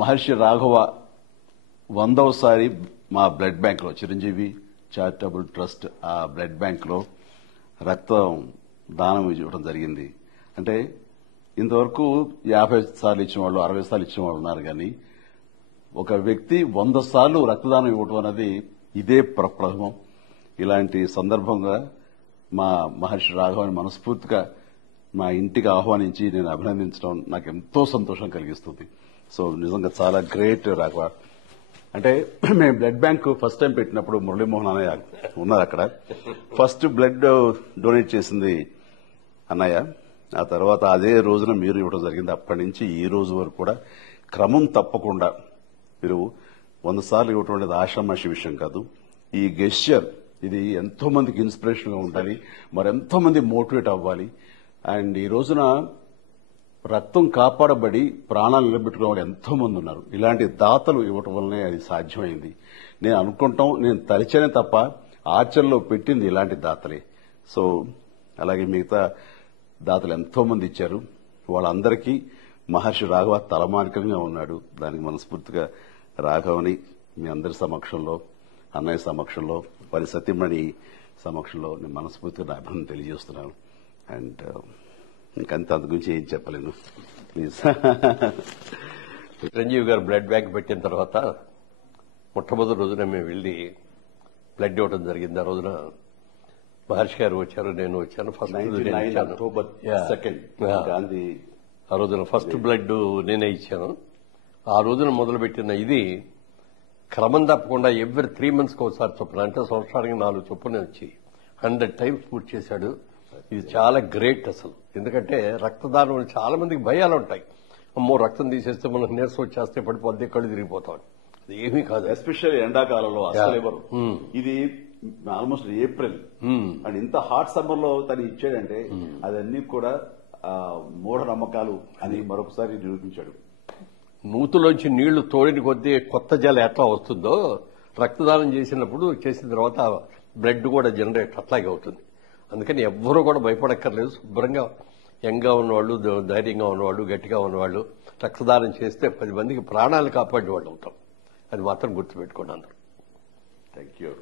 మహర్షి రాఘవ 100వసారి మా blood bank లో Chiranjeevi charitable trust ఆ బ్లడ్ బ్యాంక్ లో రక్తం దానం ఇవ్వడం జరిగింది. అంటే ఇంతవరకు 50 సార్లు ఇచ్చిన వాళ్ళు 60 సార్లు ఇచ్చిన వాళ్ళు ఉన్నారు. కానీ ఒక వ్యక్తి 100 సార్లు రక్తదానం ఇవ్వడం అనేది ఇదే ప్రథమం. ఇలాంటి సందర్భంగా మా మహర్షి రాఘవని మనస్ఫూర్తిగా మా ఇంటికి ఆహ్వానించి నేను అభినందించడం నాకు ఎంతో సంతోషం కలిగిస్తుంది. సో నిజంగా చాలా గ్రేట్ రాఘవ. అంటే మేము బ్లడ్ బ్యాంక్ ఫస్ట్ టైం పెట్టినప్పుడు మురళీమోహన్ అన్నయ్య ఉన్నారు అక్కడ. ఫస్ట్ బ్లడ్ డొనేట్ చేసింది అన్నయ్య. ఆ తర్వాత అదే రోజున మీరు ఇవ్వడం జరిగింది. అప్పటి నుంచి ఈ రోజు వరకు కూడా క్రమం తప్పకుండా మీరు 100 సార్లు ఇవ్వటం అనేది ఆషామాషి విషయం కాదు. ఈ గెస్చర్ ఇది ఎంతో మందికి ఇన్స్పిరేషన్ గా ఉండాలి, మరెంతో మంది మోటివేట్ అవ్వాలి. అండ్ ఈ రోజున రక్తం కాపాడబడి ప్రాణాలు నిలబెట్టుకునే వాళ్ళు ఎంతో మంది ఉన్నారు. ఇలాంటి దాతలు ఇవ్వటం వల్లనే అది సాధ్యమైంది. నేను అనుకుంటాం, నేను తలిచేనే తప్ప ఆచరణలో పెట్టింది ఇలాంటి దాతలే. సో అలాగే మిగతా దాతలు ఎంతో మంది ఇచ్చారు. వాళ్ళందరికీ మహర్షి రాఘవ తలమానికంగా ఉన్నాడు. దానికి మనస్ఫూర్తిగా రాఘవని మీ అందరి సమక్షంలో, అన్నయ్య సమక్షంలో, వారి సతీమణి సమక్షంలో నేను మనస్ఫూర్తిగా నా అభినందన తెలియజేస్తున్నాను. అండ్ ఇంకంత అంత గురించి ఏం చెప్పలేను. ప్లీజ్. చిరంజీవి గారు బ్లడ్ బ్యాంక్ పెట్టిన తర్వాత మొట్టమొదటి రోజున మేము వెళ్లి బ్లడ్ ఇవ్వడం జరిగింది. ఆ రోజున మహర్షి గారు వచ్చారు, నేను వచ్చాను. ఫస్ట్ అక్టోబర్ 2 గాంధీ ఆ రోజున ఫస్ట్ బ్లడ్ నేనే ఇచ్చాను. ఆ రోజున మొదలుపెట్టిన ఇది క్రమం తప్పకుండా ఎవ్రీ 3 months ఒకసారి చొప్పున, అంటే సంవత్సరానికి 4 చొప్పున వచ్చి 100 times పూర్తి చేశాడు. ఇది చాలా గ్రేట్ అసలు. ఎందుకంటే రక్తదానం చాలా మందికి భయాలు ఉంటాయి. అమ్మో రక్తం తీసేస్తే మనకు నీరసం వచ్చేస్తే పడిపోద్ది, కళ్ళు తిరిగిపోతాం. అది ఏమీ కాదు. ఎస్పెషల్లీ ఎండాకాలంలో అసలు ఎవరు. ఇది ఆల్మోస్ట్ ఏప్రిల్ అండ్ ఇంత హాట్ సమ్మర్ లో తను ఇచ్చాడంటే అదన్నీ కూడా మూఢ నమ్మకాలు అని మరొకసారి నిరూపించాడు. నూతులోంచి నీళ్లు తోడిన కొద్దీ కొత్త జలం ఎట్లా వస్తుందో రక్తదానం చేసిన తర్వాత బ్లడ్ కూడా జనరేట్ అట్లాగే అవుతుంది. అందుకని ఎవ్వరూ కూడా భయపడక్కర్లేదు. శుభ్రంగా యంగ్గా ఉన్నవాళ్ళు, ధైర్యంగా ఉన్నవాళ్ళు, గట్టిగా ఉన్నవాళ్ళు రక్తదానం చేస్తే 10 మందికి ప్రాణాలు కాపాడే వాళ్ళు అవుతాం. అది మాత్రం గుర్తుపెట్టుకోండి అందరూ. Thank you.